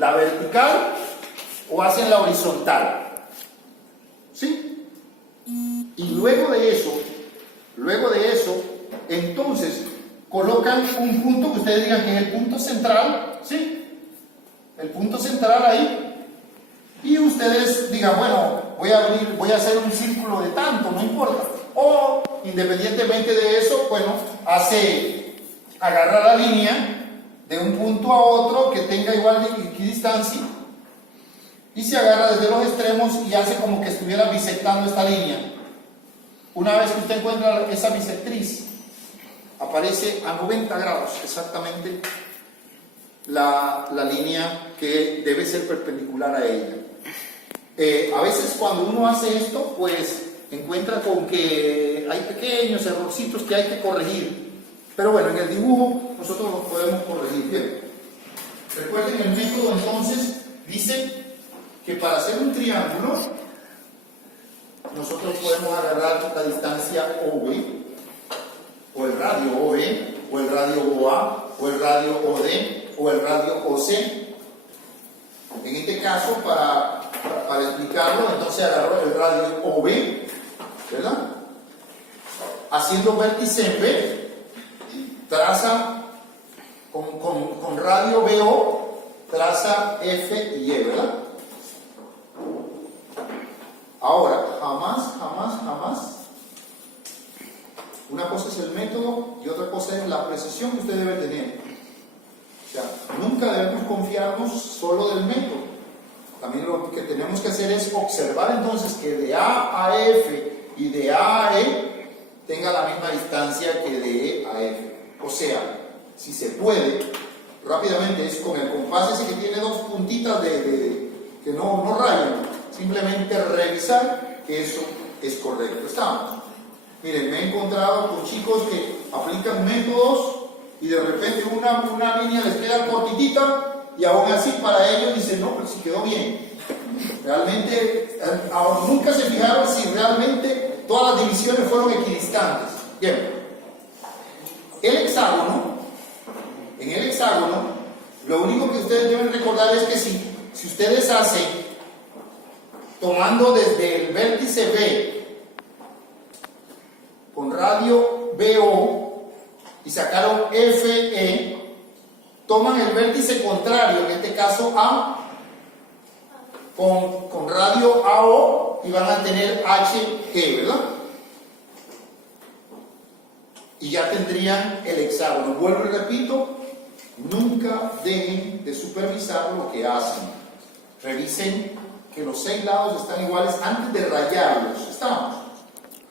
la vertical o hacen la horizontal. ¿Sí? Y luego de eso, entonces colocan un punto que ustedes digan que es el punto central, ¿sí? El punto central ahí. Y ustedes digan, bueno, voy a hacer un círculo de tanto, no importa. O, independientemente de eso, bueno, agarra la línea de un punto a otro que tenga igual de equidistancia y se agarra desde los extremos y hace como que estuviera bisectando esta línea. Una vez que usted encuentra esa bisectriz, aparece a 90 grados exactamente la línea que debe ser perpendicular a ella. A veces cuando uno hace esto, pues encuentra con que hay pequeños errorcitos que hay que corregir. Pero bueno, en el dibujo nosotros los podemos corregir. Bien. Recuerden el método, entonces, dice que para hacer un triángulo, nosotros podemos agarrar la distancia OB, o el radio OB, o el radio OA, o el radio OD, o el radio OC. En este caso, para explicarlo, entonces agarró el radio OB, ¿verdad? Haciendo vértice en B, traza con radio BO, traza F y E, ¿verdad? Ahora, jamás, una cosa es el método y otra cosa es la precisión que usted debe tener. O sea, nunca debemos confiarnos solo del método. También lo que tenemos que hacer es observar entonces que de A a F y de A a E tenga la misma distancia que de E a F. O sea, si se puede, rápidamente, es con el compás ese que tiene dos puntitas que no rayan, simplemente revisar que eso es correcto. Estamos. Miren, me he encontrado con chicos que aplican métodos y de repente una línea les queda cortitita y aún así para ellos dicen, no, pero si quedó bien. Realmente, nunca se fijaron si realmente todas las divisiones fueron equidistantes. Bien. En el hexágono, lo único que ustedes deben recordar es que si ustedes hacen, tomando desde el vértice B, con radio BO, y sacaron FE, toman el vértice contrario, en este caso A, con radio AO, y van a tener HG, ¿verdad? Y ya tendrían el hexágono. Vuelvo y repito, nunca dejen de supervisar lo que hacen. Revisen que los 6 lados están iguales antes de rayarlos. ¿Estamos?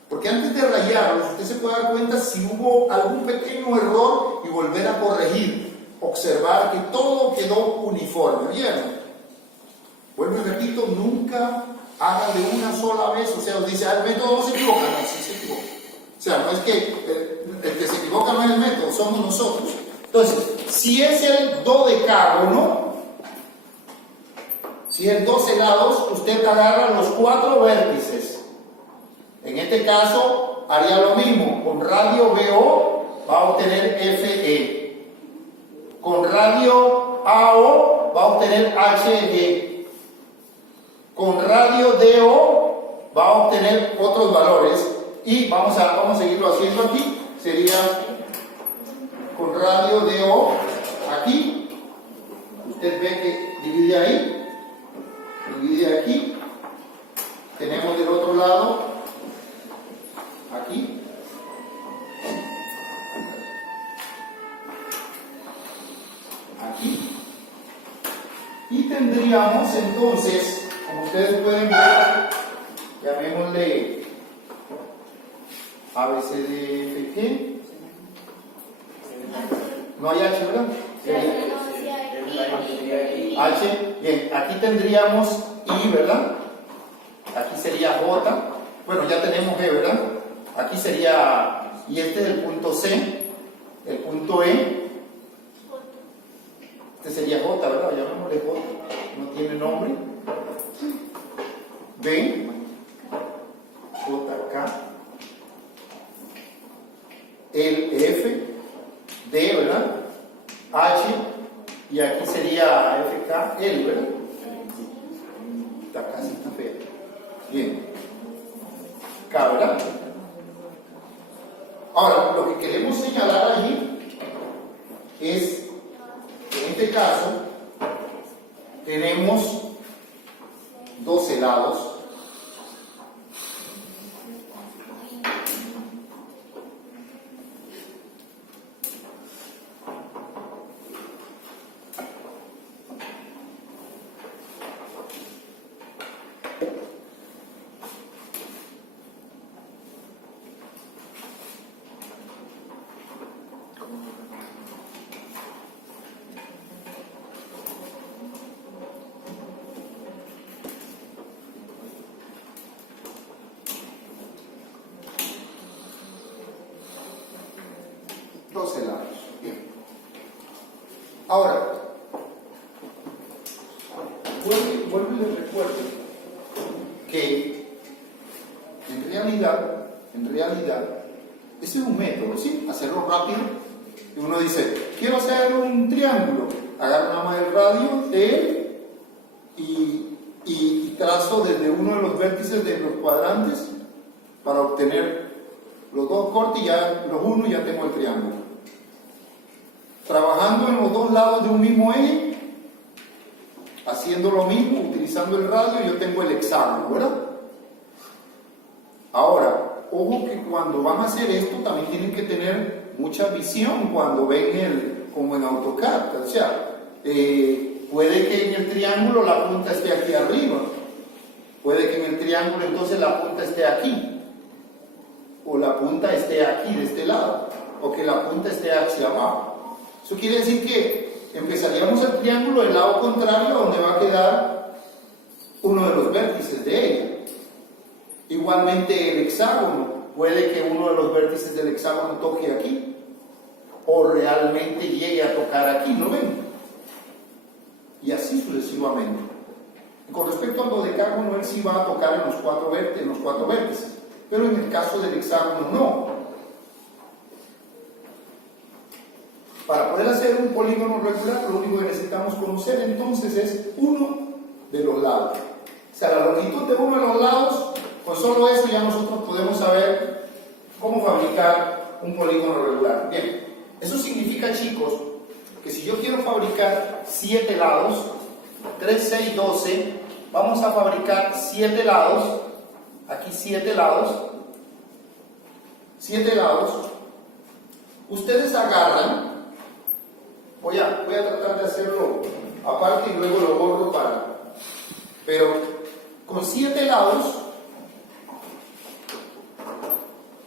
Porque antes de rayarlos, usted se puede dar cuenta si hubo algún pequeño error y volver a corregir. Observar que todo quedó uniforme. ¿Vieron? Vuelvo y repito, nunca hagan de una sola vez. O sea, os dice, el método no se equivoca. No, sí se equivoca. O sea, no es que el que se equivoca no es el método, somos nosotros. Entonces, si es el dodecágono, si es 12 lados, usted agarra los 4 vértices. En este caso, haría lo mismo. Con radio BO va a obtener FE. Con radio AO va a obtener HG. Con radio DO va a obtener otros valores. Y vamos a seguirlo haciendo aquí. Sería con radio DO aquí. Usted ve que divide ahí. Divide aquí. Tenemos del otro lado aquí. Aquí. Y tendríamos entonces, como ustedes pueden ver, llamémosle ABCDFG. No hay H, ¿verdad? H. Bien, aquí tendríamos I, ¿verdad? Aquí sería J. Bueno, ya tenemos G, ¿verdad? Aquí sería, y este es el punto C, el punto E. Este sería J, ¿verdad? Llamémosle J. No tiene nombre. B, JK. El F, D, ¿verdad? H, y aquí sería FK, KL, ¿verdad? Está casi, está fea. Bien. K, ¿verdad? Ahora, lo que queremos señalar allí es, en este caso, tenemos 12 lados. Lados. Bien. Ahora, vuelvo y les recuerdo que en realidad, ese es un método, ¿sí? Hacerlo rápido. Y uno dice, quiero hacer un triángulo. Agarro nada más el radio de él y trazo desde uno de los vértices de los cuadrantes para obtener los dos cortes y ya los uno y ya tengo el triángulo. Trabajando en los dos lados de un mismo eje, haciendo lo mismo, utilizando el radio, yo tengo el hexágono, ¿verdad? Ahora, ojo que cuando van a hacer esto también tienen que tener mucha visión cuando ven como en AutoCAD. O sea, puede que en el triángulo la punta esté aquí arriba, puede que en el triángulo entonces la punta esté aquí, o la punta esté aquí de este lado, o que la punta esté hacia abajo. Eso quiere decir que empezaríamos el triángulo del lado contrario donde va a quedar uno de los vértices de ella. Igualmente el hexágono, puede que uno de los vértices del hexágono toque aquí o realmente llegue a tocar aquí, ¿no ven? Y así sucesivamente. Y con respecto al dodecágono, él sí va a tocar en los cuatro vértices, pero en el caso del hexágono no. Para poder hacer un polígono regular, lo único que necesitamos conocer entonces es uno de los lados. O sea, la longitud de uno de los lados, con solo eso ya nosotros podemos saber cómo fabricar un polígono regular. Bien, eso significa, chicos, que si yo quiero fabricar 7 lados, 3, 6, 12, vamos a fabricar 7 lados, aquí 7 lados, 7 lados. Ustedes agarran, voy a tratar de hacerlo aparte y luego lo borro pero con 7 lados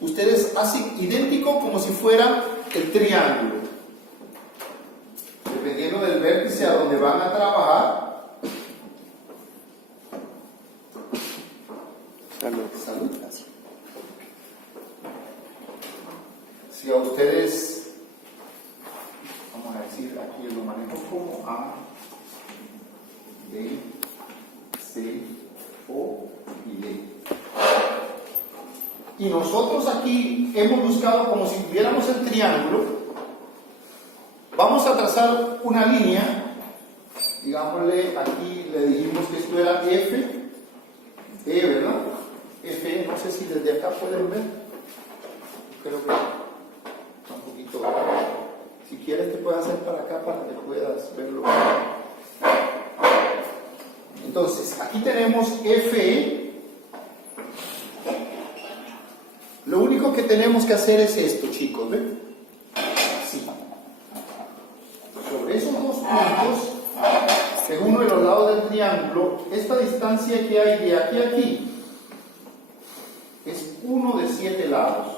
ustedes hacen idéntico como si fuera el triángulo, dependiendo del vértice a donde van a trabajar. Salud. Si a ustedes, vamos a decir, aquí lo manejo como A, B, C, O y D. Y nosotros aquí hemos buscado como si tuviéramos el triángulo. Vamos a trazar una línea, digámosle, aquí le dijimos que esto era F, E, ¿verdad? F, no sé si desde acá pueden ver. Creo que está un poquito. Si quieres te puedo hacer para acá para que puedas verlo. Entonces, aquí tenemos FE. Lo único que tenemos que hacer es esto, chicos, ¿ven? Así. Sobre esos dos puntos, que es uno de los lados del triángulo, esta distancia que hay de aquí a aquí es uno de 7 lados.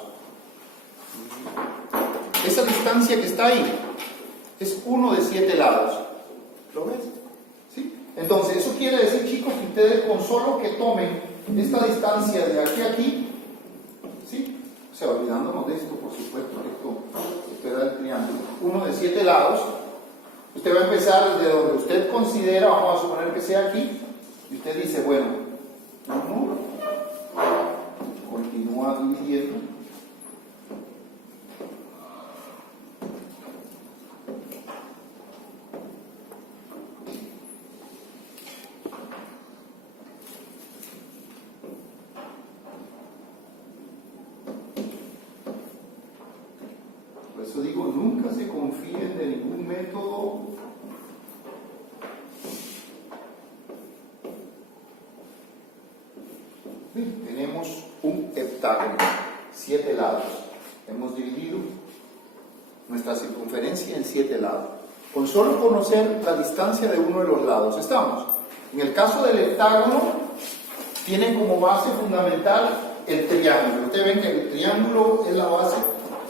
Esa distancia que está ahí es uno de 7 lados. ¿Lo ves? ¿Sí? Entonces, eso quiere decir, chicos, que ustedes con solo que tomen esta distancia de aquí a aquí, ¿sí? O sea, olvidándonos de esto, por supuesto, que esto era el triángulo, uno de 7 lados. Usted va a empezar desde donde usted considera, vamos a suponer que sea aquí, y usted dice, bueno, uno, continúa dividiendo. nunca se confíen de ningún método. Bien, tenemos un heptágono, 7 lados. Hemos dividido nuestra circunferencia en 7 lados. Con solo conocer la distancia de uno de los lados estamos. En el caso del heptágono, tienen como base fundamental el triángulo. Ustedes ven que el triángulo es la base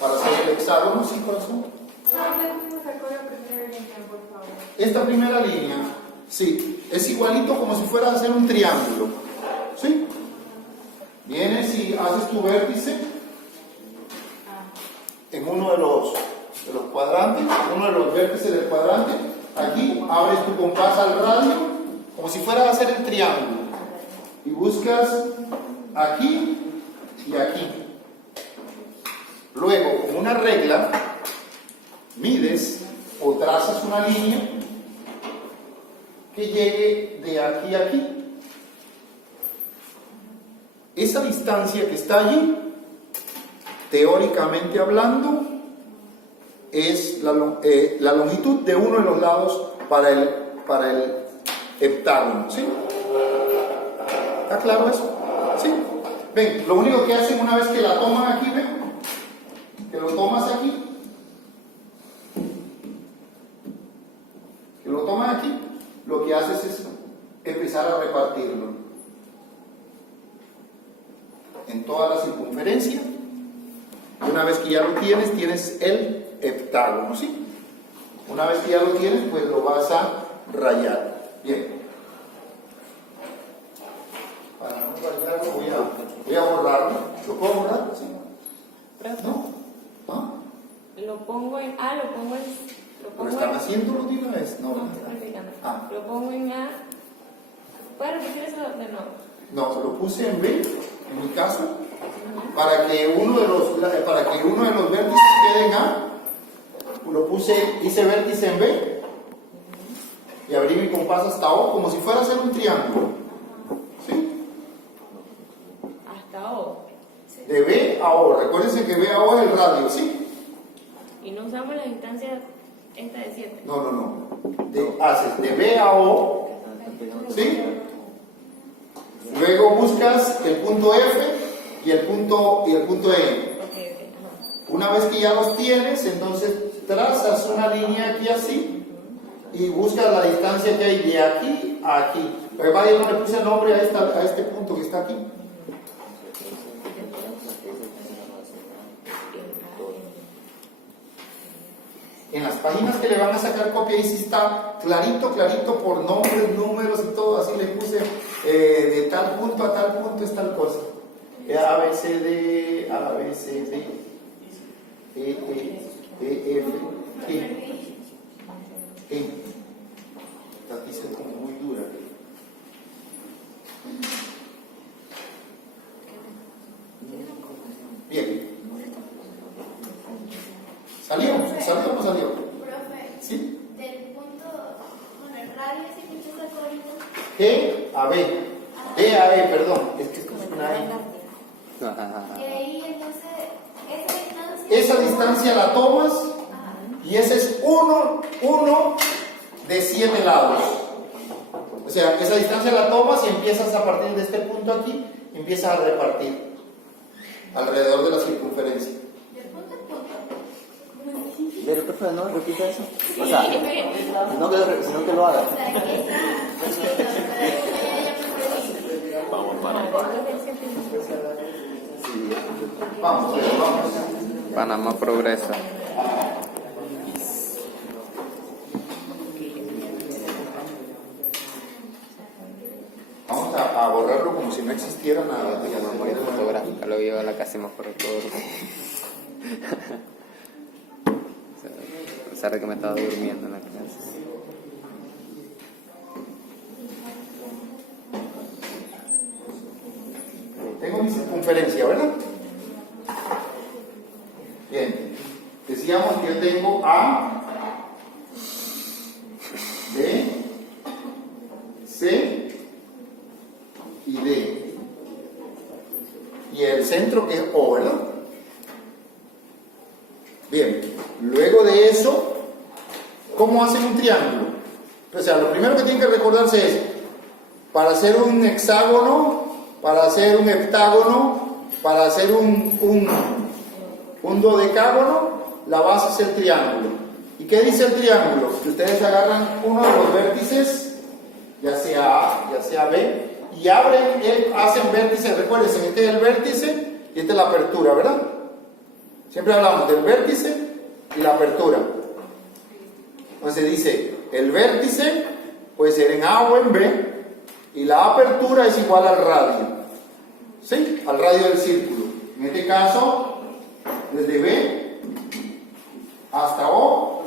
para hacer el hexágono, ¿sí, corazón? Esta primera línea, sí, es igualito como si fuera a hacer un triángulo, ¿sí? Vienes y haces tu vértice en uno de los cuadrantes, uno de los vértices del cuadrante. Aquí abres tu compás al radio, como si fuera a hacer el triángulo, y buscas aquí y aquí. Luego, con una regla, mides o trazas una línea que llegue de aquí a aquí. Esa distancia que está allí, teóricamente hablando, es la longitud de uno de los lados para el heptágono, ¿sí? ¿Está claro eso? ¿Sí? Ven, lo único que hacen una vez que la toman aquí, ven, que lo tomas aquí, lo que haces es empezar a repartirlo en toda la circunferencia. Y una vez que ya lo tienes, tienes el heptágono, ¿sí? Una vez que ya lo tienes, pues lo vas a rayar. Bien. Para no rayarlo, voy a borrarlo. ¿Lo puedo borrar? ¿Sí? ¿No? ¿Ah? Lo pongo en A, lo pongo ¿Pero están haciéndolo de una vez? No. Lo pongo en A. ¿Puedes repetir eso de nuevo? No, lo puse en B, en mi caso, para que uno de los vértices quede en A. Hice vértice en B y abrí mi compás hasta O, como si fuera a hacer un triángulo, ¿sí? Hasta O. De B a O, recuérdense que B a O es el radio, ¿sí? Y no usamos la distancia esta de 7. No. Haces de B a O, ¿sí? Luego buscas el punto F y el punto N. Una vez que ya los tienes, entonces trazas una línea aquí así y buscas la distancia que hay de aquí a aquí. Pero vaya, no le puse el nombre a este punto que está aquí. En las páginas que le van a sacar copia, ahí sí está clarito por nombres, números y todo, así le puse de tal punto a tal punto es tal cosa. A, B, C, D, A, B, C, D, E, F, G. Esta aquí es como muy dura. Bien. ¿Salió o no salió? Profe, ¿Sí? del punto con el radio, ese punto está corriendo. G a B. D a E, perdón. Es que esto es una E. Y ahí entonces, Esa distancia la tomas y ese es uno de 7 lados. O sea, esa distancia la tomas y empiezas a partir de este punto aquí, empiezas a repartir alrededor de la circunferencia. del punto a punto. Pero profe, no repita eso. O Sí, sea, es que- sino que lo haga. O sea, que está. Vamos. Panamá progresa. Vamos a borrarlo como si no existiera nada. Mi memoria fotográfica lo llevo a la casa y me acuerdo todo. A pesar de que me estaba durmiendo en la clase. Tengo mi circunferencia, ¿verdad? Bien. Decíamos que yo tengo A, B, C y D. Y el centro que es O, ¿verdad? Bien. Luego de triángulo. O sea, lo primero que tienen que recordarse es, para hacer un hexágono, para hacer un heptágono, para hacer un dodecágono, la base es el triángulo. ¿Y qué dice el triángulo? Que ustedes agarran uno de los vértices, ya sea A, ya sea B, y hacen vértices. Recuerden, este es el vértice y esta es la apertura, ¿verdad? Siempre hablamos del vértice y la apertura. Entonces dice, el vértice puede ser en A o en B, y la apertura es igual al radio, ¿sí? Al radio del círculo. En este caso, desde B hasta O,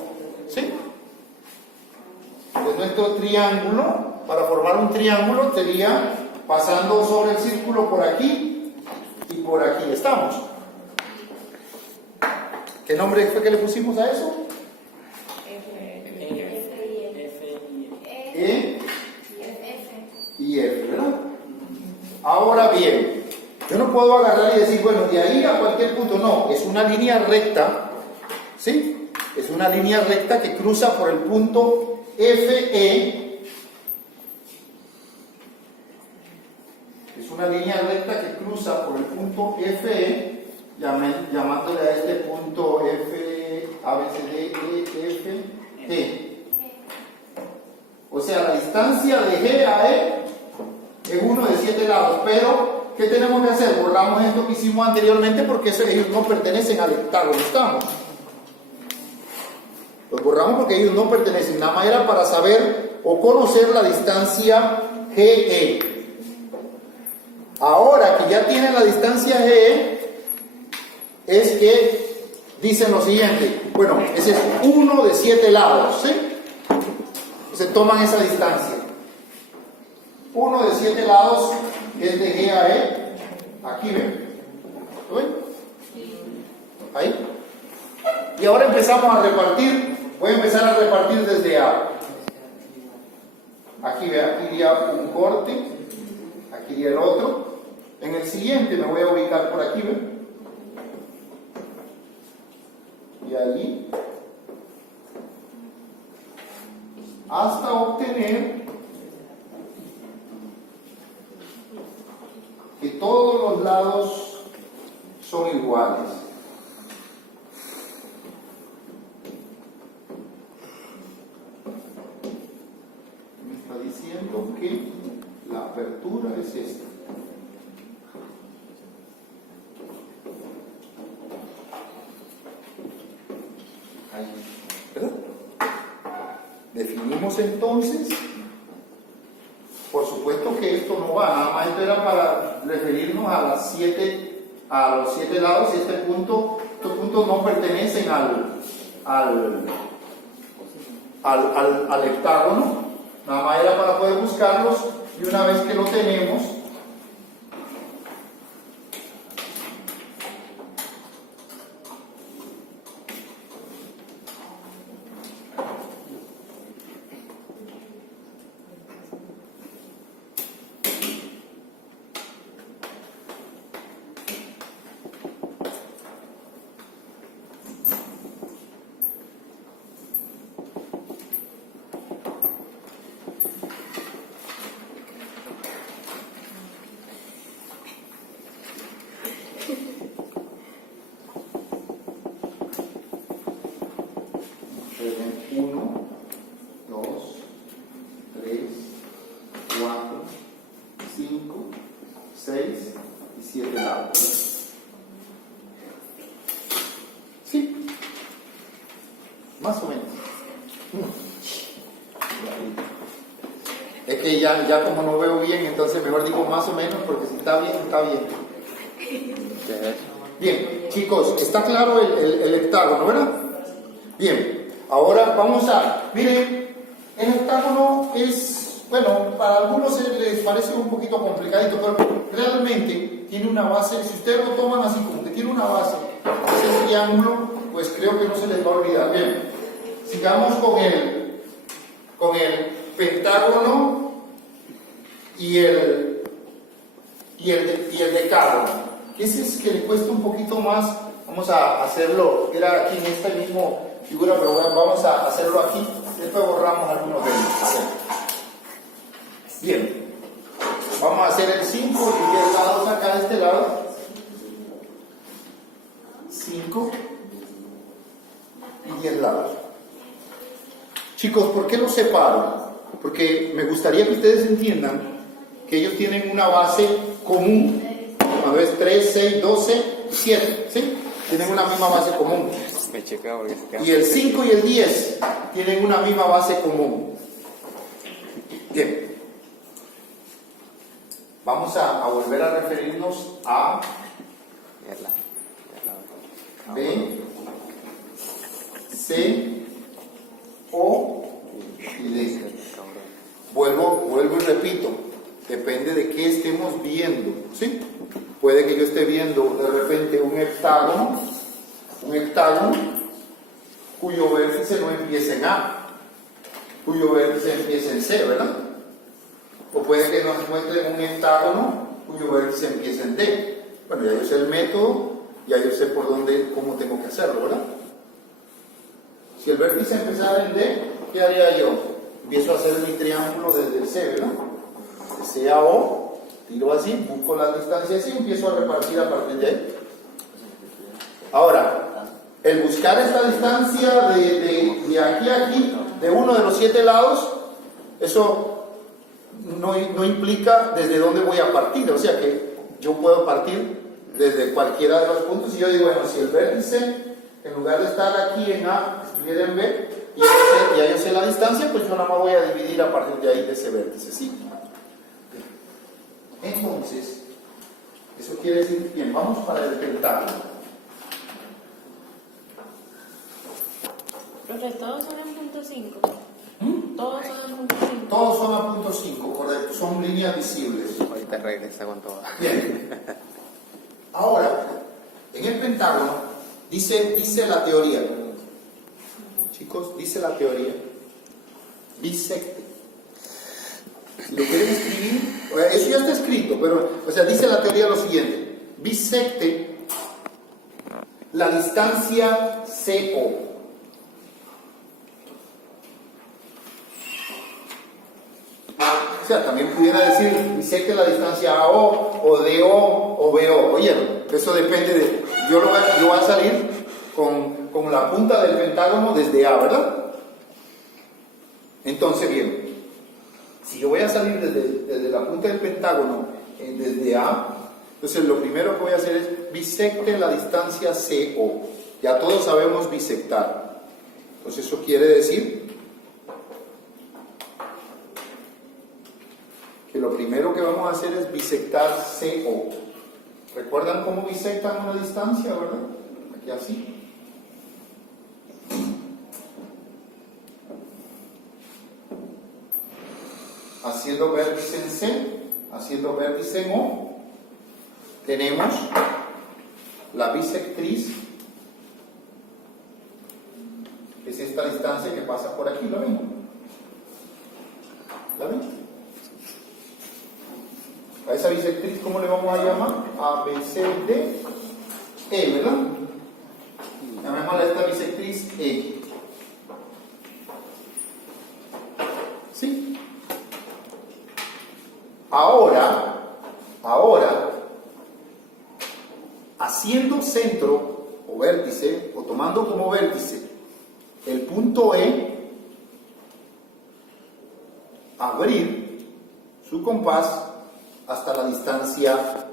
¿sí? Entonces nuestro triángulo, para formar un triángulo, sería pasando sobre el círculo por aquí y por aquí. ¿Estamos? ¿Qué nombre fue que le pusimos a eso? E y F, ¿verdad? Ahora bien, yo no puedo agarrar y decir, bueno, de ahí a cualquier punto. No, es una línea recta, ¿sí? Es una línea recta que cruza por el punto FE. Es una línea recta que cruza por el punto FE, llamándole a este punto F, A, B, C, D, E, F, G. O sea, la distancia de G a E es uno de 7 lados, pero ¿qué tenemos que hacer? Borramos esto que hicimos anteriormente porque ellos no pertenecen al hectágono, ¿estamos? Los borramos porque ellos no pertenecen, nada más era para saber o conocer la distancia GE. Ahora que ya tienen la distancia GE, es que dicen lo siguiente, bueno, ese es uno de 7 lados, ¿sí? Se toman esa distancia. Uno de 7 lados es de G a E. Aquí ven. ¿Lo ven? Ahí. Y ahora empezamos a repartir. Voy a empezar a repartir desde A. Aquí ve, aquí iría un corte. Aquí iría el otro. En el siguiente me voy a ubicar por aquí, ¿ven? Y allí. Hasta obtener que todos los lados son iguales. Me está diciendo que la apertura es esta. Ahí, ¿verdad? Definimos entonces, por supuesto que esto no va, nada más esto era para referirnos a los 7 lados, y estos puntos no pertenecen al hectágono, nada más era para poder buscarlos, y una vez que lo tenemos, más o menos. Es que ya como no veo bien, entonces mejor digo más o menos, porque si está bien, está bien. Bien, chicos, está claro el hectágono, ¿verdad? Bien, ahora vamos a... Miren, el hectágono es, bueno, para algunos les parece un poquito complicadito, pero realmente tiene una base. Si ustedes lo toman así como que tiene una base, ese triángulo, pues creo que no se les va a olvidar. Bien, sigamos con el pentágono y el decágono. Ese es que le cuesta un poquito más. Vamos a hacerlo, era aquí en esta misma figura, pero bueno, vamos a hacerlo aquí. Después borramos algunos de ellos. Bien. Vamos a hacer el 5 y 10 lados acá de este lado. 5 y 10 lados. Chicos, ¿por qué los separo? Porque me gustaría que ustedes entiendan que ellos tienen una base común. Cuando es 3, 6, 12, 7, ¿sí? Tienen una misma base común. Me chequeo porque se queda. Y el 5 y el 10 tienen una misma base común. Bien. Vamos a volver a referirnos a B, C, O y D. Vuelvo y repito, depende de qué estemos viendo, ¿sí? Puede que yo esté viendo de repente un heptágono cuyo vértice no empiece en A, cuyo vértice empiece en C, ¿verdad? O puede que nos muestre un heptágono cuyo vértice empiece en D. Bueno, ya yo sé el método, ya yo sé por dónde, cómo tengo que hacerlo, ¿verdad? Si el vértice empezara en D, ¿qué haría yo? Empiezo a hacer mi triángulo desde el C, ¿verdad? De C a O, tiro así, busco la distancia así y empiezo a repartir a partir de ahí. Ahora, el buscar esta distancia de aquí a aquí, de uno de los 7 lados, eso no implica desde dónde voy a partir, o sea que yo puedo partir desde cualquiera de los puntos y yo digo, bueno, si el vértice en lugar de estar aquí en A estuviera en B y ya yo sé la distancia, pues yo nada más voy a dividir a partir de ahí de ese vértice, ¿sí? Entonces, eso quiere decir, bien, vamos para el pentágono. Profe, todos son en punto 5. Todos son en punto 5. Todos son a punto 5, correcto, son líneas visibles. Ahorita regresa con todo. Bien. Ahora, en el pentágono, dice la teoría, chicos, dice la teoría, bisecte. Si lo quieren escribir, eso ya está escrito, pero, o sea, dice la teoría lo siguiente: bisecte la distancia CO. O sea, también pudiera decir bisecte la distancia AO o DO o BO. Oye, eso depende de... Yo voy a salir con la punta del pentágono desde A, ¿verdad? Entonces, bien, si yo voy a salir desde la punta del pentágono desde A, entonces lo primero que voy a hacer es bisecte la distancia CO. Ya todos sabemos bisectar. Entonces eso quiere decir que lo primero que vamos a hacer es bisectar CO. ¿Recuerdan cómo bisectan una distancia, verdad? Aquí así. Haciendo vértice en C, haciendo vértice en O, tenemos la bisectriz, es esta distancia que pasa por aquí, ¿la ven? ¿La ven? A esa bisectriz, ¿cómo le vamos a llamar? A, B, C, D, E, ¿verdad? Llamémosla a esta bisectriz E. ¿Sí? Ahora, haciendo centro o vértice, o tomando como vértice el punto E, abrir su compás hasta la distancia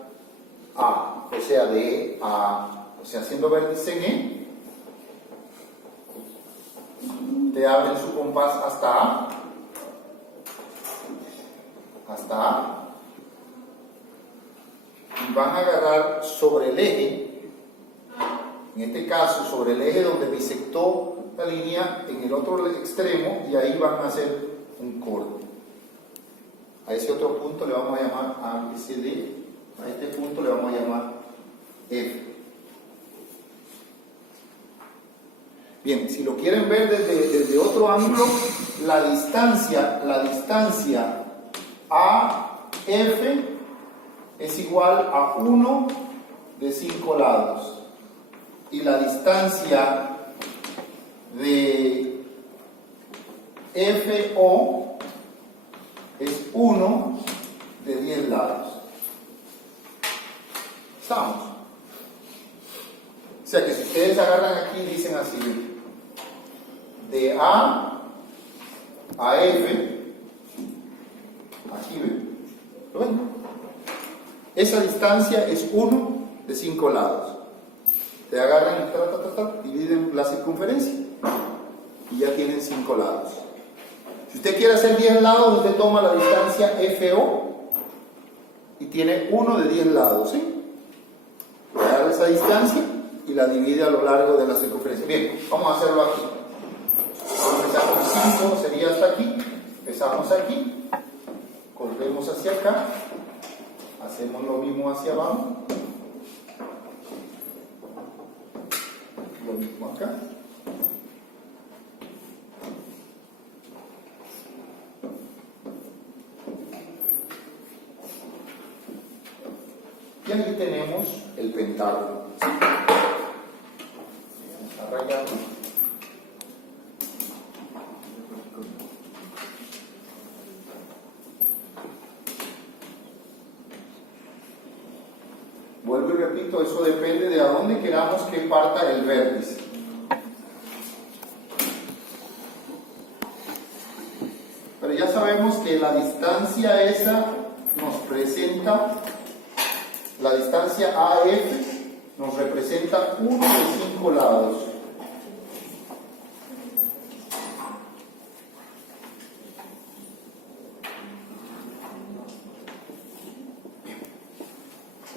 A, o sea, de A, o sea, haciendo vértice en E, te abren su compás hasta A, y van a agarrar sobre el eje, en este caso sobre el eje donde bisectó la línea en el otro extremo, y ahí van a hacer un corte. A ese otro punto le vamos a llamar A, B, C, D. A este punto le vamos a llamar F. Bien, si lo quieren ver desde otro ángulo, la distancia AF es igual a 1 de 5 lados. Y la distancia de FO es 1 de 10 lados. ¿Estamos? O sea que si ustedes agarran aquí y dicen así, de A a F, aquí ven, ¿lo ven? Esa distancia es 1 de 5 lados. Te agarran y dividen la circunferencia y ya tienen 5 lados. Si usted quiere hacer 10 lados, usted toma la distancia FO y tiene 1 de 10 lados, ¿sí? Agarra esa distancia y la divide a lo largo de la circunferencia. Bien, vamos a hacerlo aquí. Vamos a empezar con 5, sería hasta aquí. Empezamos aquí, corremos hacia acá, hacemos lo mismo hacia abajo, lo mismo acá. Y aquí tenemos el pentágono. Está rayado. Vuelvo y repito, eso depende de a dónde queramos que parta el vértice. Pero ya sabemos que la distancia esa nos presenta, la distancia AF nos representa 1 de 5 lados.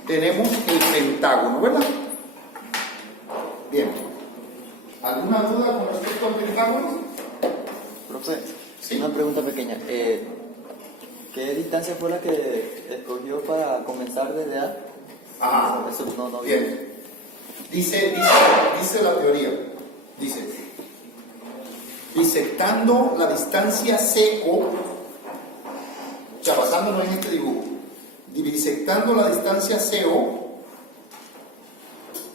Tenemos el pentágono, ¿verdad? Bien. ¿Alguna duda con respecto al pentágono? Profe, Sí. una pregunta pequeña. ¿Qué distancia fue la que escogió para comenzar desde A? Ah, Eso no vi. bien. Dice la teoría, dice, bisectando la distancia CO, o sea, basándonos en este dibujo, bisectando la distancia CO,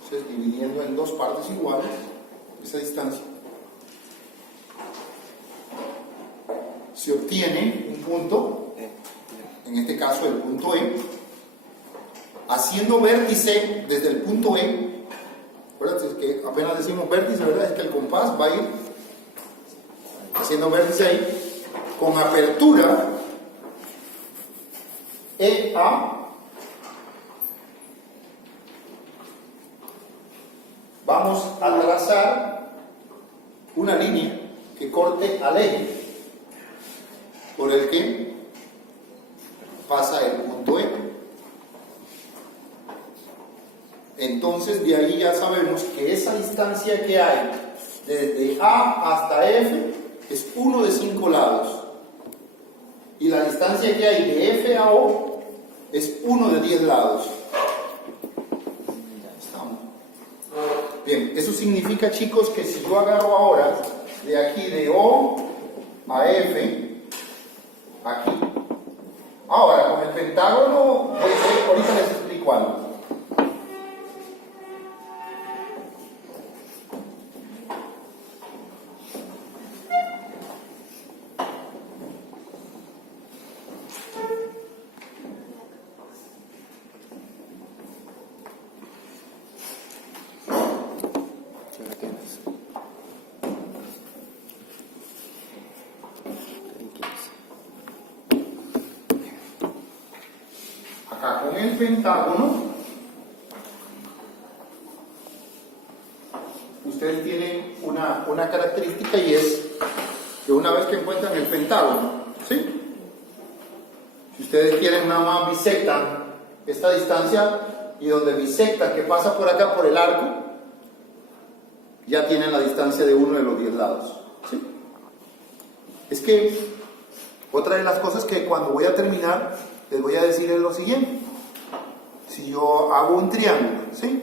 entonces dividiendo en dos partes iguales, esa distancia, se obtiene un punto, en este caso el punto E, haciendo vértice desde el punto E. Acuérdate que apenas decimos vértice, ¿verdad? Es que el compás va a ir haciendo vértice ahí, con apertura EA, vamos a trazar una línea que corte al eje por el que pasa el punto E. Entonces de ahí ya sabemos que esa distancia que hay desde A hasta F es 1 de 5 lados, y la distancia que hay de F a O es 1 de 10 lados. Ya estamos. Bien, eso significa, chicos, que si yo agarro ahora de aquí de O a F, aquí, ahora con el pentágono, ahorita les explico algo. ¿Qué hora tienes? 3:15. Acá con el pentágono, ustedes tienen una característica, y es que una vez que encuentran el pentágono, ¿sí? Si ustedes quieren, nada más bisectan esta distancia, y donde bisectan, que pasa por acá por el arco, ya tienen la distancia de uno de los 10 lados, ¿sí? Es que otra de las cosas que cuando voy a terminar les voy a decir es lo siguiente. Si yo hago un triángulo, ¿sí?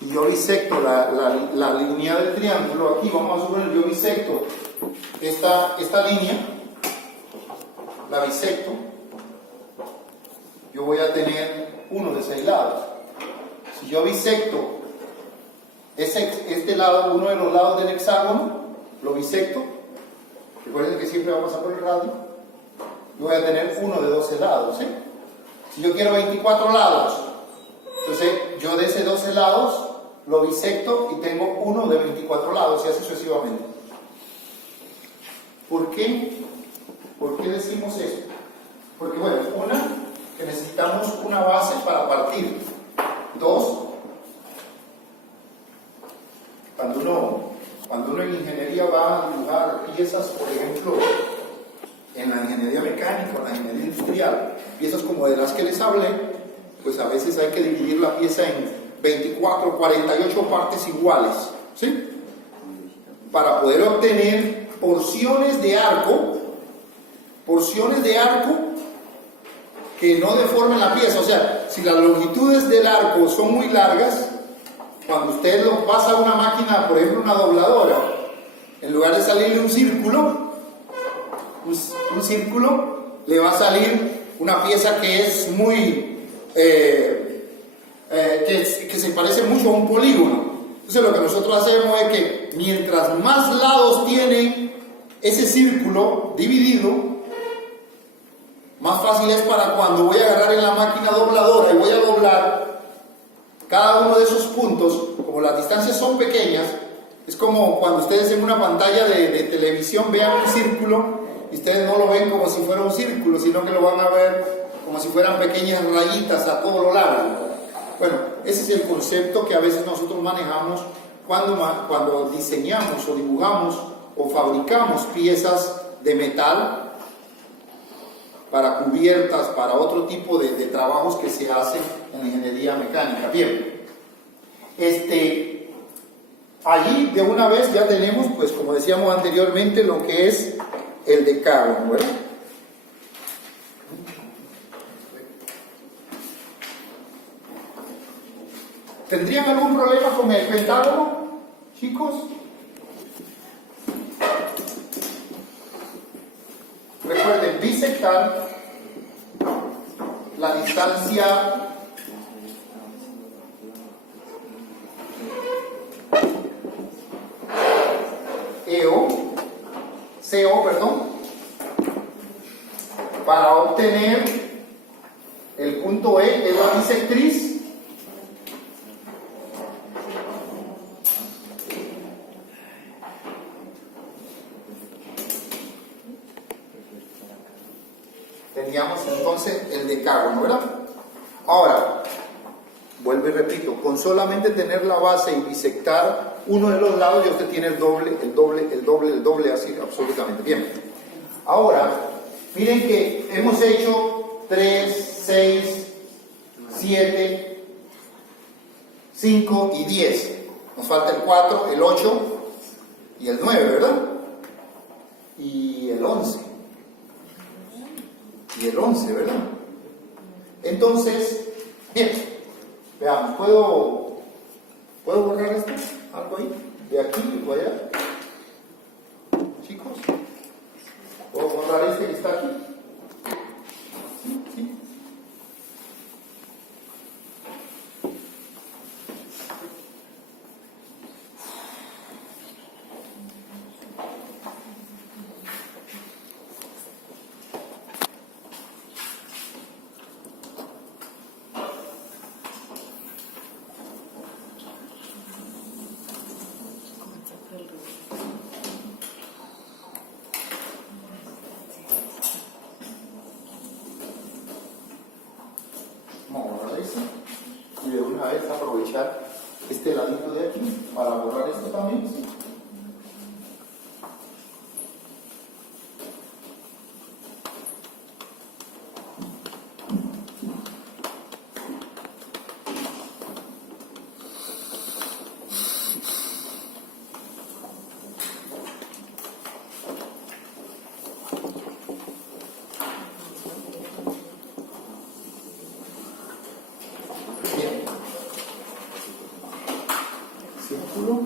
Y yo bisecto la línea del triángulo, aquí vamos a suponer, yo bisecto esta línea, la bisecto, yo voy a tener uno de 6 lados. Si yo bisecto este lado, uno de los lados del hexágono, lo bisecto, Recuerden que siempre va a pasar por el radio. Yo voy a tener uno de 12 lados, ¿sí? Si yo quiero 24 lados, entonces yo de esos 12 lados lo bisecto y tengo uno de 24 lados y así sucesivamente. ¿Por qué? ¿Por qué decimos esto? Porque, bueno, una, que necesitamos una base para partir. Dos, cuando uno en ingeniería va a dibujar piezas, por ejemplo, en la ingeniería mecánica o en la ingeniería industrial, piezas como de las que les hablé, pues a veces hay que dividir la pieza en 24 o 48 partes iguales, ¿sí? Para poder obtener porciones de arco que no deformen la pieza. O sea, si las longitudes del arco son muy largas, cuando usted lo pasa a una máquina, por ejemplo una dobladora, en lugar de salirle un círculo, le va a salir una pieza que es muy que se parece mucho a un polígono. Entonces lo que nosotros hacemos es que mientras más lados tiene ese círculo dividido, más fácil es para cuando voy a agarrar en la máquina dobladora y voy a doblar cada uno de esos puntos. Como las distancias son pequeñas, es como cuando ustedes en una pantalla de televisión vean un círculo y ustedes no lo ven como si fuera un círculo, sino que lo van a ver como si fueran pequeñas rayitas a todo lo largo. Bueno, ese es el concepto que a veces nosotros manejamos cuando diseñamos o dibujamos o fabricamos piezas de metal para cubiertas, para otro tipo de trabajos que se hacen en ingeniería mecánica. Bien, allí de una vez ya tenemos, pues como decíamos anteriormente, lo que es el decágono, ¿verdad? ¿Tendrían algún problema con el pentágono, chicos? Recuerden, bisectar la distancia CO, para obtener el punto E, es la bisectriz. Teníamos entonces el decágono, ¿verdad? Ahora, vuelvo y repito, con solamente tener la base y bisectar uno de los lados, ya usted tiene el doble, así absolutamente. Bien. Ahora, miren que hemos hecho 3, 6, 7, 5 y 10. Nos falta el 4, el 8 y el 9, ¿verdad? Y el 11. Y el 11, ¿verdad? Entonces, bien, veamos, ¿puedo borrar esto? ¿Algo ahí? De aquí y allá. Chicos, ¿puedo borrar este que está aquí? ¿Sí? Vamos a borrar eso y de una vez aprovechar este ladito de aquí para borrar esto también. ¿Sí? Círculo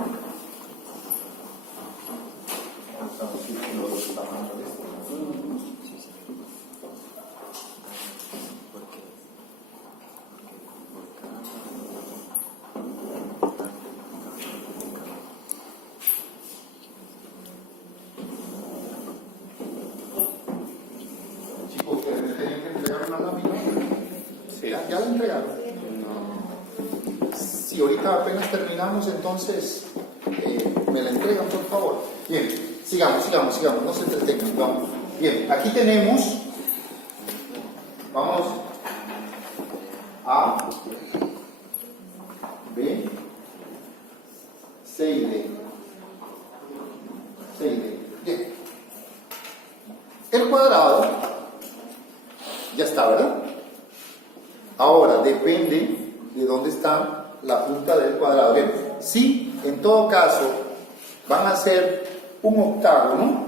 una lámina? Sí. ¿Ya la entregaron? No. Si ahorita apenas terminamos, entonces me la entregan, por favor. Bien, sigamos, no se entretengan. Vamos. Bien, aquí tenemos, vamos, A, B, C y D. C y D. Bien. El cuadrado ya está, ¿verdad? Ahora depende de dónde está la punta del cuadrado. Bien, si en todo caso van a ser un octágono,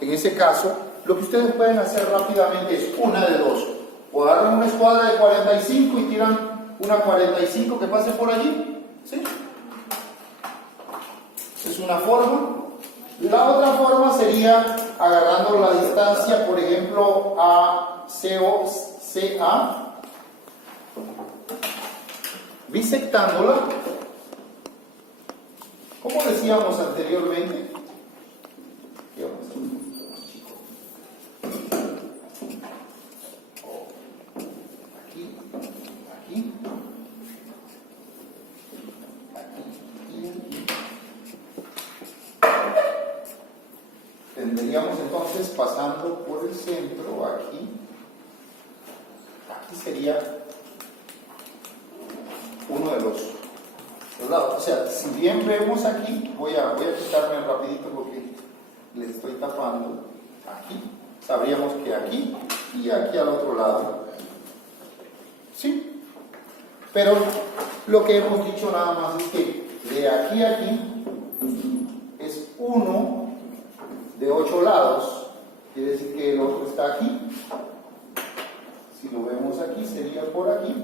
en ese caso, lo que ustedes pueden hacer rápidamente es una de dos. O agarran una escuadra de 45 y tiran una 45 que pase por allí. ¿Sí? Es una forma. La otra forma sería agarrando la distancia, por ejemplo, a CA, bisectándola, como decíamos anteriormente. ¿Qué vamos a hacer, chicos? Aquí, aquí, aquí y aquí. Tendríamos entonces pasando por el centro, aquí sería uno de los lados. O sea, si bien vemos aquí, voy a quitarme rapidito porque les estoy tapando aquí. Sabríamos que aquí y aquí al otro lado. ¿Sí? Pero lo que hemos dicho nada más es que de aquí a aquí es uno de 8 lados, quiere decir que el otro está aquí. Si lo vemos aquí, sería por aquí.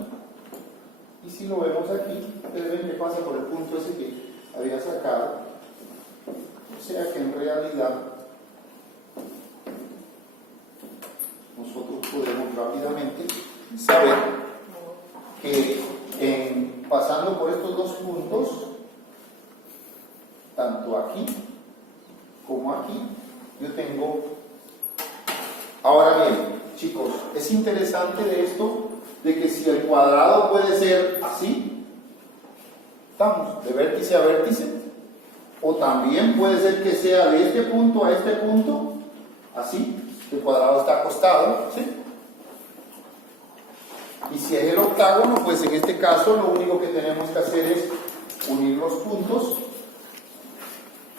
Y si lo vemos aquí, ustedes ven que pasa por el punto ese que había sacado. O sea que en realidad nosotros podemos rápidamente saber que pasando por estos dos puntos, tanto aquí como aquí, yo tengo. Ahora bien, chicos, es interesante de esto, de que si el cuadrado puede ser así, estamos de vértice a vértice, o también puede ser que sea de este punto a este punto, así, el cuadrado está acostado, ¿sí? Y si es el octágono, pues en este caso lo único que tenemos que hacer es unir los puntos,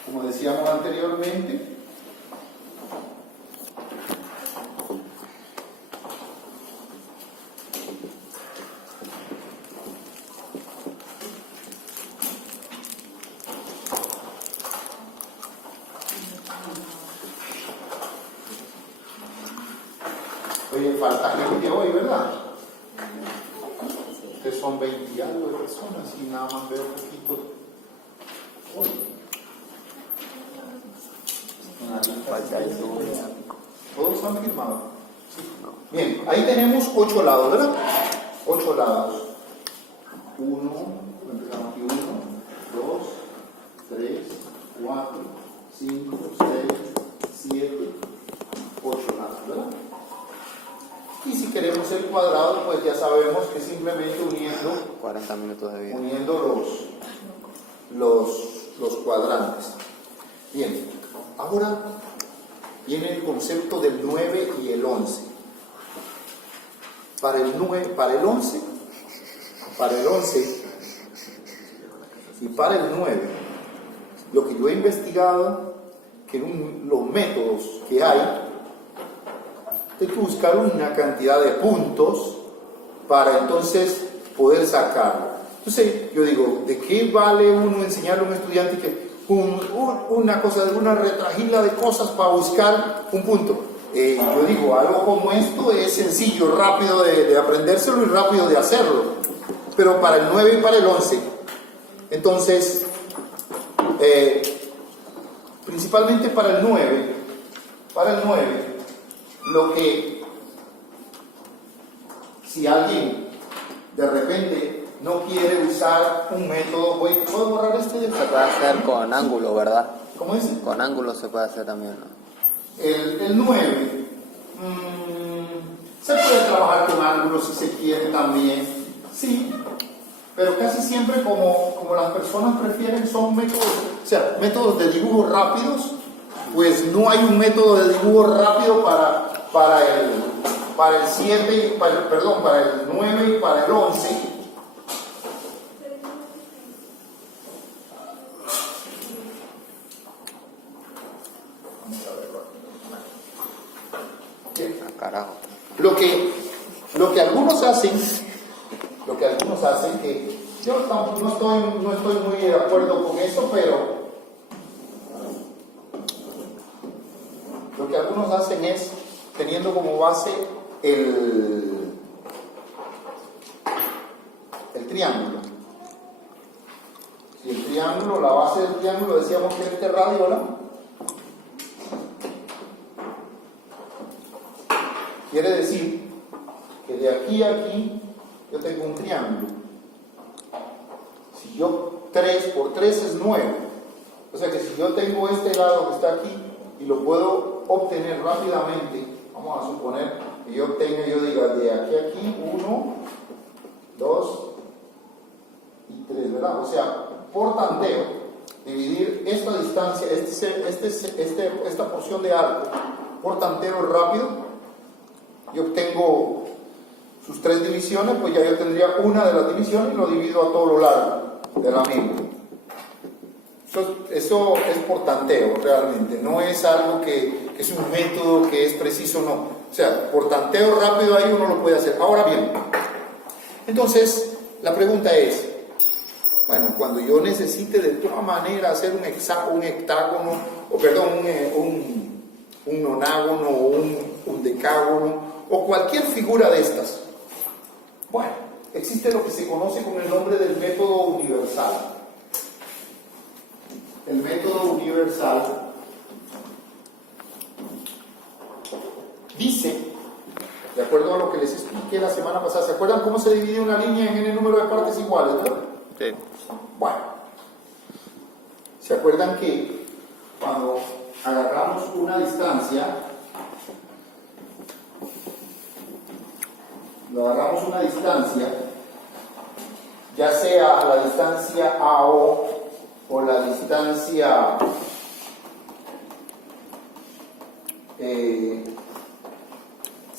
como decíamos anteriormente. Oye, falta gente hoy, ¿verdad? Que son 20 y algo de personas y nada más veo poquitos hoy. Todos han firmado. Sí. Bien, ahí tenemos 8 lados, ¿verdad? 8 lados. 1, empezamos aquí 1, 2, 3, 4, 5, 6, 7, 8 lados, ¿verdad? Y si queremos el cuadrado, pues ya sabemos que simplemente uniendo 40 minutos de vida. Uniendo los cuadrantes. Bien, ahora viene el concepto del 9 y el 11. Para el 11 y para el 9, lo que yo he investigado, que los métodos que hay, hay que buscar una cantidad de puntos para entonces poder sacarlo. Entonces yo digo, ¿de qué vale uno enseñarle a un estudiante que una retragila de cosas para buscar un punto? Yo digo, algo como esto es sencillo, rápido de aprendérselo y rápido de hacerlo. Pero para el 9 y para el 11, entonces, principalmente para el 9, lo que, si alguien de repente no quiere usar un método, ¿puedo borrar este? Se puede hacer con ángulo, ¿verdad? ¿Cómo dice? Con ángulo se puede hacer también, ¿no? El 9, triángulo si se quiere también, sí, pero casi siempre como las personas prefieren son métodos, o sea, métodos de dibujo rápidos, pues no hay un método de dibujo rápido para el 7, para el 9 y para el 11. Carajo. Lo que algunos hacen, que yo tampoco, no estoy muy de acuerdo con eso, pero lo que algunos hacen es teniendo como base el triángulo. Si el triángulo, la base del triángulo decíamos que es este radiola, quiere decir que de aquí a aquí yo tengo un triángulo. Si yo 3 por 3 es 9, o sea que si yo tengo este lado que está aquí y lo puedo obtener rápidamente, vamos a suponer que yo diga de aquí a aquí 1, 2 y 3, ¿verdad? O sea, por tanteo, dividir esta distancia, esta porción de arco por tanteo rápido, yo obtengo sus 3 divisiones, pues ya yo tendría una de las divisiones y lo divido a todo lo largo de la misma. Eso es por tanteo realmente, no es algo que es un método que es preciso, no. O sea, por tanteo rápido ahí uno lo puede hacer. Ahora bien, entonces la pregunta es, bueno, cuando yo necesite de todas maneras hacer un hectágono, o perdón, un nonágono o un decágono, o cualquier figura de estas. Bueno, existe lo que se conoce con el nombre del método universal. El método universal dice, de acuerdo a lo que les expliqué la semana pasada, ¿se acuerdan cómo se divide una línea en n número de partes iguales, verdad? Sí. Bueno, ¿se acuerdan que cuando agarramos una distancia, ya sea la distancia AO o la distancia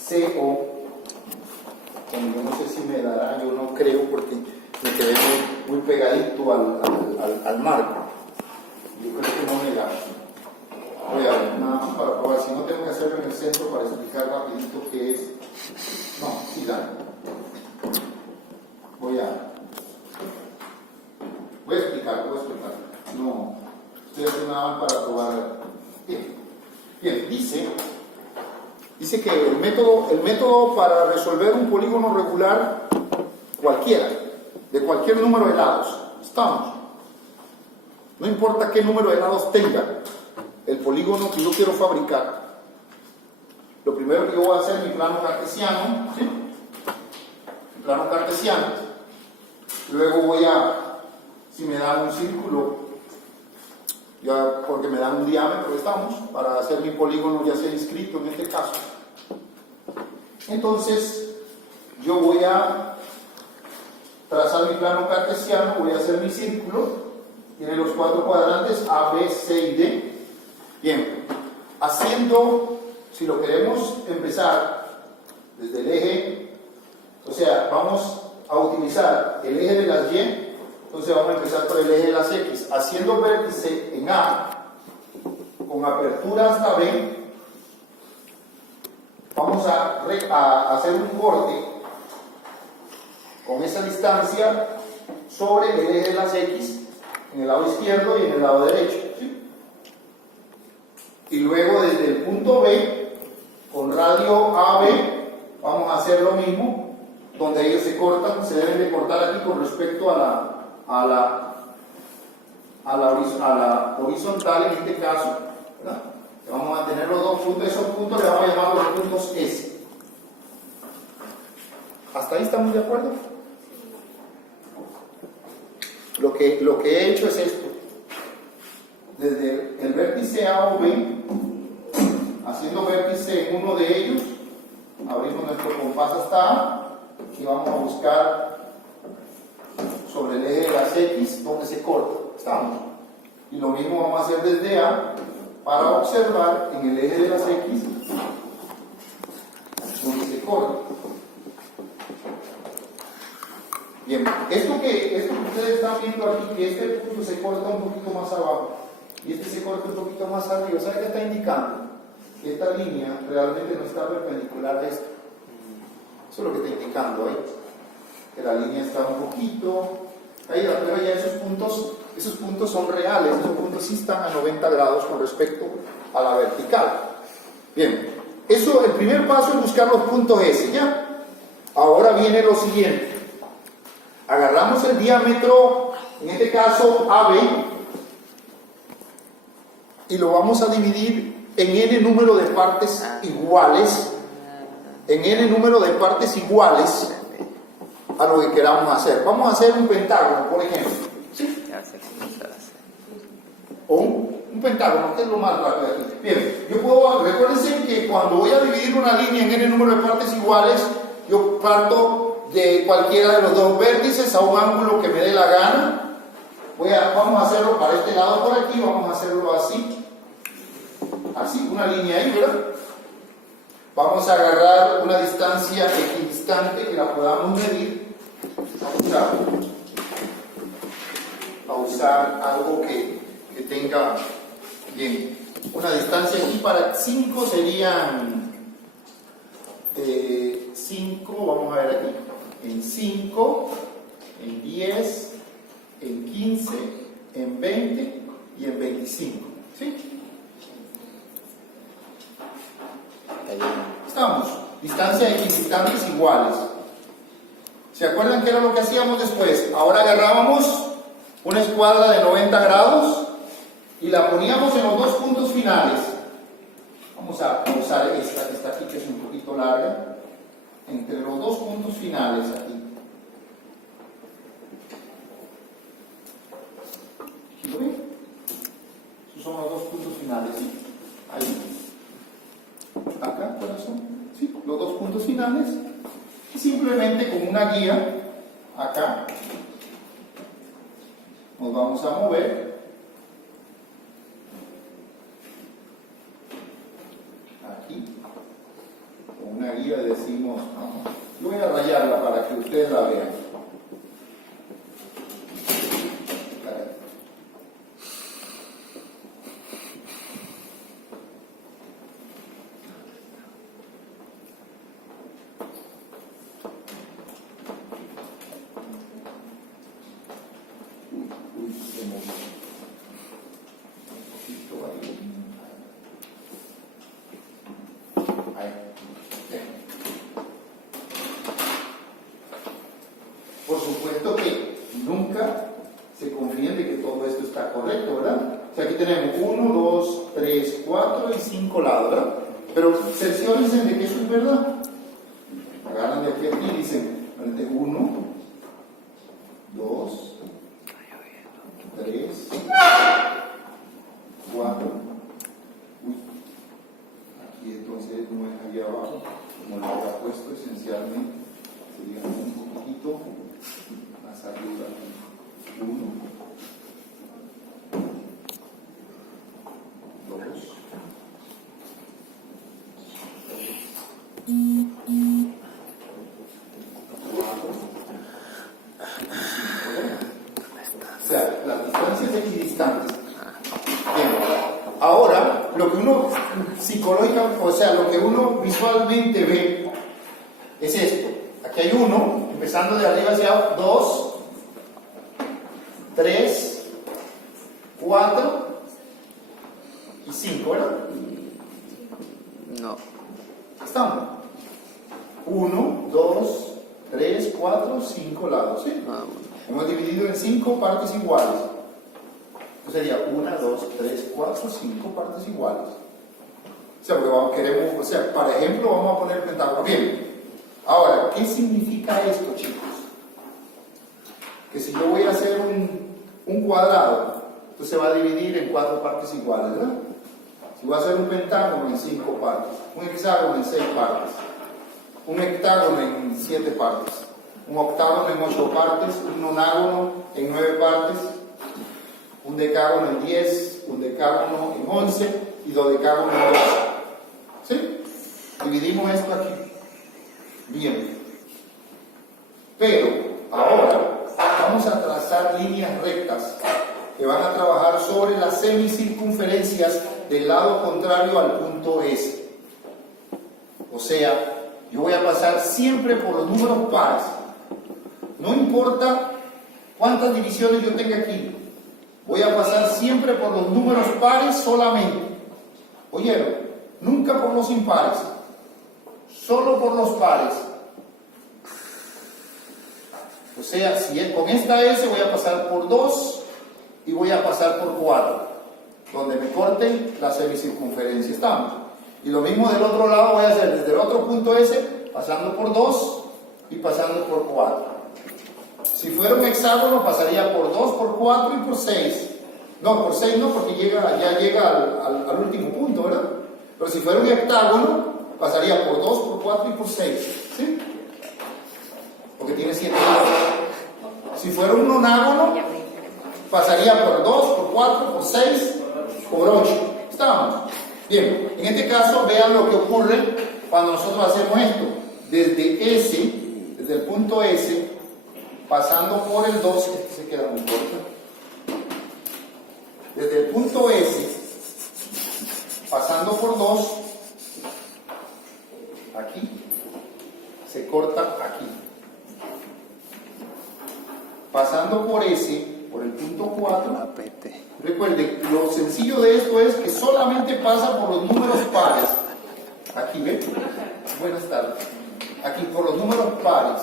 CO, yo no sé si me dará, yo no creo porque me quedé muy pegadito al marco. Yo creo que no me da. Voy a ver, nada más para probar, si no tengo que hacerlo en el centro para explicar rapidito qué es. No, sí da. Voy a explicar. No, estoy haciendo nada más para probar. Bien, dice que el método para resolver un polígono regular cualquiera, de cualquier número de lados, estamos. No importa qué número de lados tenga el polígono que yo quiero fabricar. Lo primero que yo voy a hacer es mi plano cartesiano, ¿sí? Mi plano cartesiano. Luego voy si me dan un círculo, ya porque me dan un diámetro, estamos, para hacer mi polígono ya sea inscrito en este caso. Entonces, yo voy a trazar mi plano cartesiano, voy a hacer mi círculo, tiene los 4 cuadrantes A, B, C y D. Bien, si lo queremos empezar desde el eje, o sea, vamos a utilizar el eje de las Y, entonces vamos a empezar por el eje de las X, haciendo vértice en A, con apertura hasta B, vamos a hacer un corte con esa distancia sobre el eje de las X, en el lado izquierdo y en el lado derecho, ¿sí? Y luego desde el punto B, con radio AB, vamos a hacer lo mismo, donde ellos se cortan, se deben de cortar aquí con respecto a la horizontal en este caso, ¿verdad? Vamos a tener los 2 puntos, esos puntos le vamos a llamar los puntos S. ¿Hasta ahí estamos de acuerdo? Lo que he hecho es esto. Desde el vértice A o B, haciendo vértice en uno de ellos, abrimos nuestro compás hasta A, y vamos a buscar sobre el eje de las X donde se corta. ¿Estamos? Y lo mismo vamos a hacer desde A para observar en el eje de las X donde se corta. Bien, esto que ustedes están viendo aquí, que este punto se corta un poquito más abajo y este se corta un poquito más arriba, ¿sabe qué está indicando? Que esta línea realmente no está perpendicular a esto. Eso es lo que está indicando ahí. Que la línea está un poquito caída, pero ya esos puntos son reales, esos puntos sí están a 90 grados con respecto a la vertical. Bien, eso, el primer paso es buscar los puntos S, ¿ya? Ahora viene lo siguiente. Agarramos el diámetro, en este caso AB, y lo vamos a dividir en n número de partes iguales, en n número de partes iguales a lo que queramos hacer. Vamos a hacer un pentágono, por ejemplo. ¿Sí? O un pentágono, que es lo más rápido de aquí. Bien, recuérdense que cuando voy a dividir una línea en n número de partes iguales, yo parto de cualquiera de los dos vértices a un ángulo que me dé la gana. Vamos a hacerlo para este lado por aquí, vamos a hacerlo así, una línea ahí, ¿verdad? Vamos a agarrar una distancia equidistante que la podamos medir. A usar algo que tenga bien. Una distancia aquí para 5 serían 5, vamos a ver aquí, en 5, en 10, en 15, en 20 y en 25. ¿Sí? Estamos. Distancias equidistantes iguales. ¿Se acuerdan qué era lo que hacíamos después? Ahora agarrábamos una escuadra de 90 grados y la poníamos en los dos puntos finales. Vamos a usar esta que está aquí, que es un poquito larga, entre los dos puntos finales aquí. ¿Lo ven? Esos son los dos puntos finales, ¿sí? Ahí. Acá, corazón. ¿Sí? Los dos puntos finales. Y simplemente con una guía, acá, nos vamos a mover. Aquí. Con una guía decimos, yo voy a rayarla para que ustedes la vean. Por supuesto que nunca se confíen de que todo esto está correcto, ¿verdad? O sea, aquí tenemos 1, 2, 3, 4 y 5 lados, ¿verdad? Pero cerciórense de que eso es verdad. Agarran de aquí a aquí y dicen 1, 2, 3, 4. Uy, aquí entonces no es allá abajo, como lo había puesto esencialmente, sería un poquito más arriba. 1, 2, 4, 5. O sea, las distancias equidistantes. Bien. Ahora, lo que uno psicológicamente, o sea, lo que uno visualmente ve es esto. Aquí hay 1, empezando de arriba hacia abajo, 2, 3, 4 y 5, ¿verdad? No. Estamos. 1, 2, 3, 4, 5 lados, ¿sí? Ah, bueno. Hemos dividido en 5 partes iguales. Entonces sería 1, 2, 3, 4, 5 partes iguales. O sea, porque queremos, o sea, para ejemplo, vamos a poner el pentágono. Bien. Ahora, ¿qué significa esto, chicos? Que si yo voy a hacer un cuadrado, entonces se va a dividir en 4 partes iguales, ¿verdad? Si voy a hacer un pentágono, en 5 partes. Un hexágono, en 6 partes. un hectágono en 7 partes, un octágono en 8 partes, un nonágono en 9 partes, un decágono en 10, un decágono en 11 y dodecágono en 12. ¿Sí? Dividimos esto aquí. Bien. Pero ahora vamos a trazar líneas rectas que van a trabajar sobre las semicircunferencias del lado contrario al punto S. O sea, yo voy a pasar siempre por los números pares. No importa cuántas divisiones yo tenga aquí. Voy a pasar siempre por los números pares solamente. ¿Oyeron? Nunca por los impares. Solo por los pares. O sea, si con esta S voy a pasar por 2 y voy a pasar por 4, donde me corten la semicircunferencia. Estamos. Y lo mismo del otro lado voy a hacer desde el otro punto S, pasando por 2 y pasando por 4. Si fuera un hexágono, pasaría por 2, por 4 y por 6. No, por 6 no, porque ya llega al último punto, ¿verdad? Pero si fuera un hectágono, pasaría por 2, por 4 y por 6. ¿Sí? Porque tiene 7 lados. Si fuera un nonágono, pasaría por 2, por 4, por 6, por 8. ¿Estamos? Bien, en este caso, vean lo que ocurre cuando nosotros hacemos esto. Desde S, desde el punto S, pasando por el 2, este se queda muy corto. Desde el punto S, pasando por 2, aquí, se corta aquí. Pasando por S, por el punto 4, recuerden, lo sencillo de esto es que solamente pasa por los números pares. Aquí, ¿ven? Buenas tardes. Aquí, por los números pares.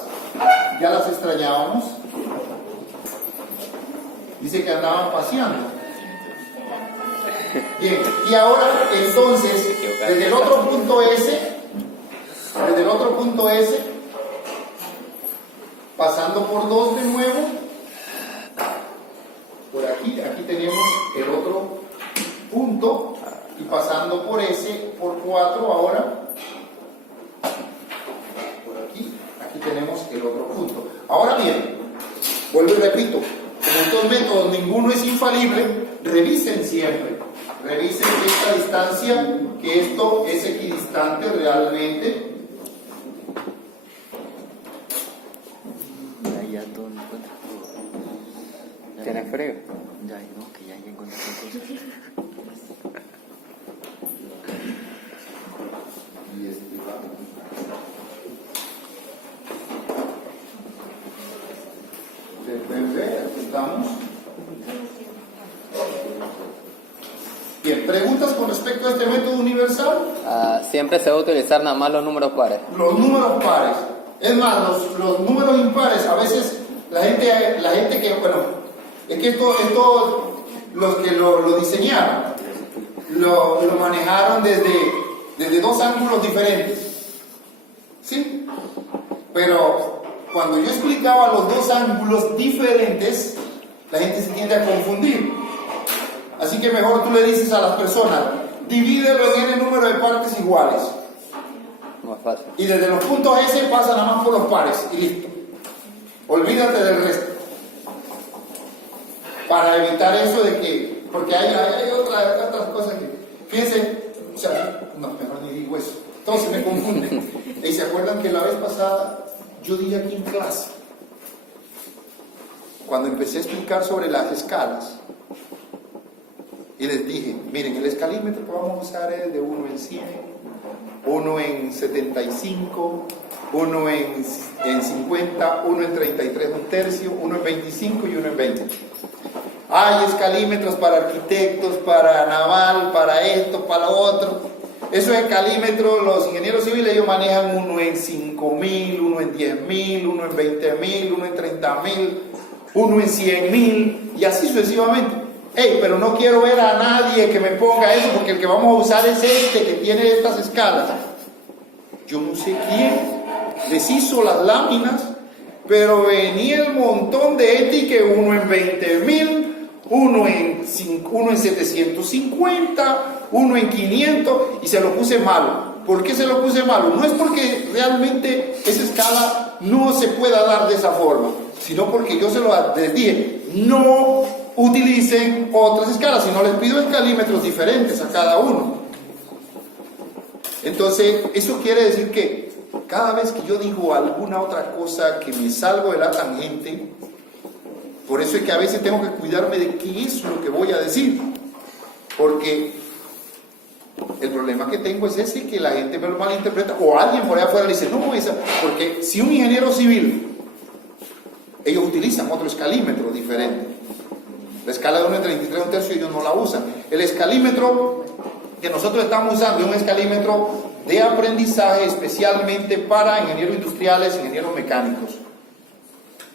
Ya las extrañábamos. Dice que andaban paseando. Bien, y ahora, entonces, desde el otro punto S, pasando por 2 de nuevo, por aquí tenemos el otro punto, y pasando por S, por 4 ahora, por aquí tenemos el otro punto. Ahora bien, vuelvo y repito, en estos métodos ninguno es infalible, revisen siempre, revisen esta distancia, que esto es equidistante realmente. Ya todo lo encuentras todo. ¿Tienes frío? Ya, no, que ya encontré cosas. Y este va. Ustedes pueden ver, aquí estamos. Bien, ¿preguntas con respecto a este método universal? Siempre se va a utilizar nada más los números pares. Los números pares. Es más, los números impares, a veces la gente que, bueno, es que esto los que lo diseñaron, lo manejaron desde dos ángulos diferentes. ¿Sí? Pero cuando yo explicaba los dos ángulos diferentes, la gente se tiende a confundir. Así que mejor tú le dices a las personas, divídelo en n número de partes iguales. Más fácil. Y desde los puntos S pasa nada más por los pares y listo. Olvídate del resto. Para evitar eso de que, porque hay otras cosas que, fíjense, o sea, no, mejor ni digo eso. Entonces me confunden. Y se acuerdan que la vez pasada yo di aquí en clase, cuando empecé a explicar sobre las escalas, y les dije, miren, el escalímetro que vamos a usar es de 1 en 100, 1 en 75, 1 en 50, 1 en 33 un tercio, 1 en 25 y 1 en 20. Hay escalímetros para arquitectos, para naval, para esto, para lo otro. Esos escalímetros, los ingenieros civiles, ellos manejan 1 en 5.000, 1 en 10.000, 1 en 20.000, 1 en 30.000, 1 en 100.000 y así sucesivamente. Hey, pero no quiero ver a nadie que me ponga eso, porque el que vamos a usar es este que tiene estas escalas. Yo no sé quién les hizo las láminas, pero venía el montón de ETI que 1 en 20.000, 1 en 750, 1 en 500, y se lo puse malo. ¿Por qué se lo puse malo? No es porque realmente esa escala no se pueda dar de esa forma, sino porque yo les dije, no utilicen otras escalas, sino les pido escalímetros diferentes a cada uno. Entonces, eso quiere decir que cada vez que yo digo alguna otra cosa que me salgo de la tangente, por eso es que a veces tengo que cuidarme de qué es lo que voy a decir, porque el problema que tengo es ese, que la gente me lo malinterpreta, o alguien por allá afuera le dice, no, porque si un ingeniero civil, ellos utilizan otro escalímetro diferente, la escala de 1,33 1/3 ellos no la usan, el escalímetro que nosotros estamos usando es un escalímetro de aprendizaje especialmente para ingenieros industriales, ingenieros mecánicos.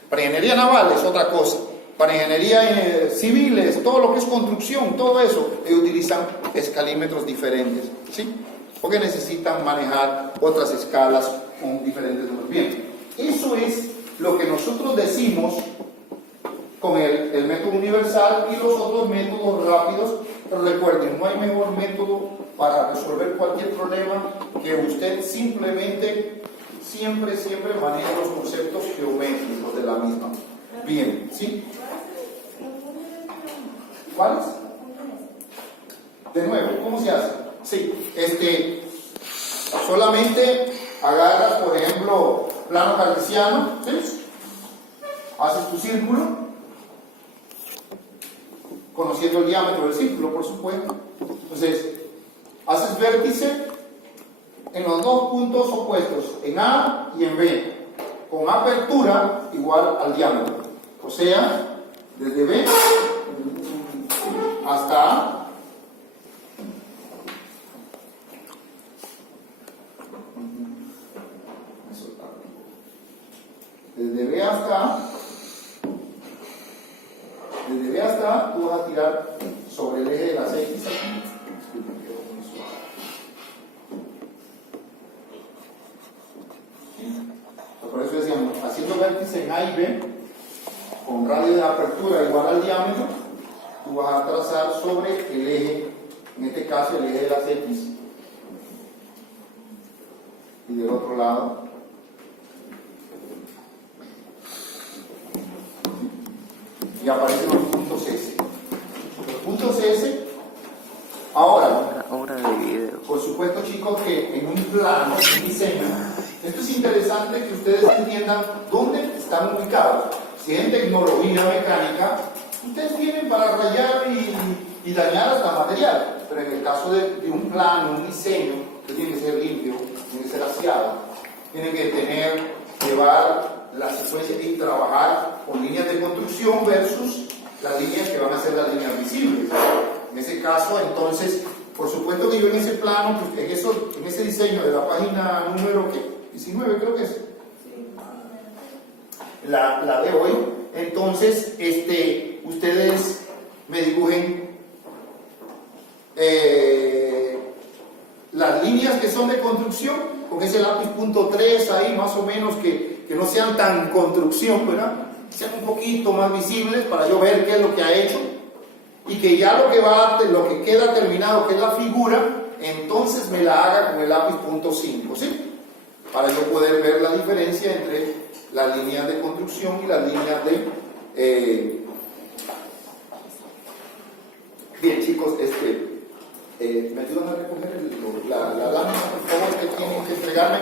Para ingeniería naval es otra cosa. Para ingeniería civiles, todo lo que es construcción, todo eso, ellos utilizan escalímetros diferentes, ¿sí? Porque necesitan manejar otras escalas con diferentes números. Bien, eso es lo que nosotros decimos con el método universal y los otros métodos rápidos. Pero recuerden, no hay mejor método para resolver cualquier problema que usted simplemente, siempre maneje los conceptos geométricos de la misma. Bien, ¿sí? ¿Cuáles? De nuevo, ¿cómo se hace? Sí, solamente agarras, por ejemplo, plano cartesiano, ¿sí? Haces tu círculo, conociendo el diámetro del círculo, por supuesto. Entonces, haces vértice en los dos puntos opuestos, en A y en B, con apertura igual al diámetro. O sea, desde B hasta A. Desde B hasta A. Desde B hasta A, tú vas a tirar sobre el eje de las X aquí. Por eso decíamos, haciendo vértice en A y B, con radio de apertura igual al diámetro, tú vas a trazar sobre el eje, en este caso el eje de las X, y del otro lado y aparecen los puntos S. Los puntos S, ahora, por supuesto, chicos, que en un plano, en un diseño, esto es interesante que ustedes entiendan dónde están ubicados. Si en tecnología mecánica, ustedes vienen para rayar y dañar hasta material, pero en el caso de un plano, un diseño, que tiene que ser limpio, tiene que ser aseado, tienen que llevar la secuencia y trabajar con líneas de construcción versus las líneas que van a ser las líneas visibles. En ese caso, entonces, por supuesto que yo en ese plano, pues, en ese diseño de la página número 19 creo que es, la de hoy, entonces ustedes me dibujen las líneas que son de construcción con ese lápiz punto 3 ahí más o menos, que no sean tan construcción, ¿verdad? Sean un poquito más visibles para yo ver qué es lo que ha hecho, y que ya lo que queda terminado, que es la figura, entonces me la haga con el lápiz punto 5, ¿sí? Para yo poder ver la diferencia entre las líneas de construcción y las líneas de... Bien, chicos, ¿me ayudan a recoger la lámina, por favor, que tienen que entregarme?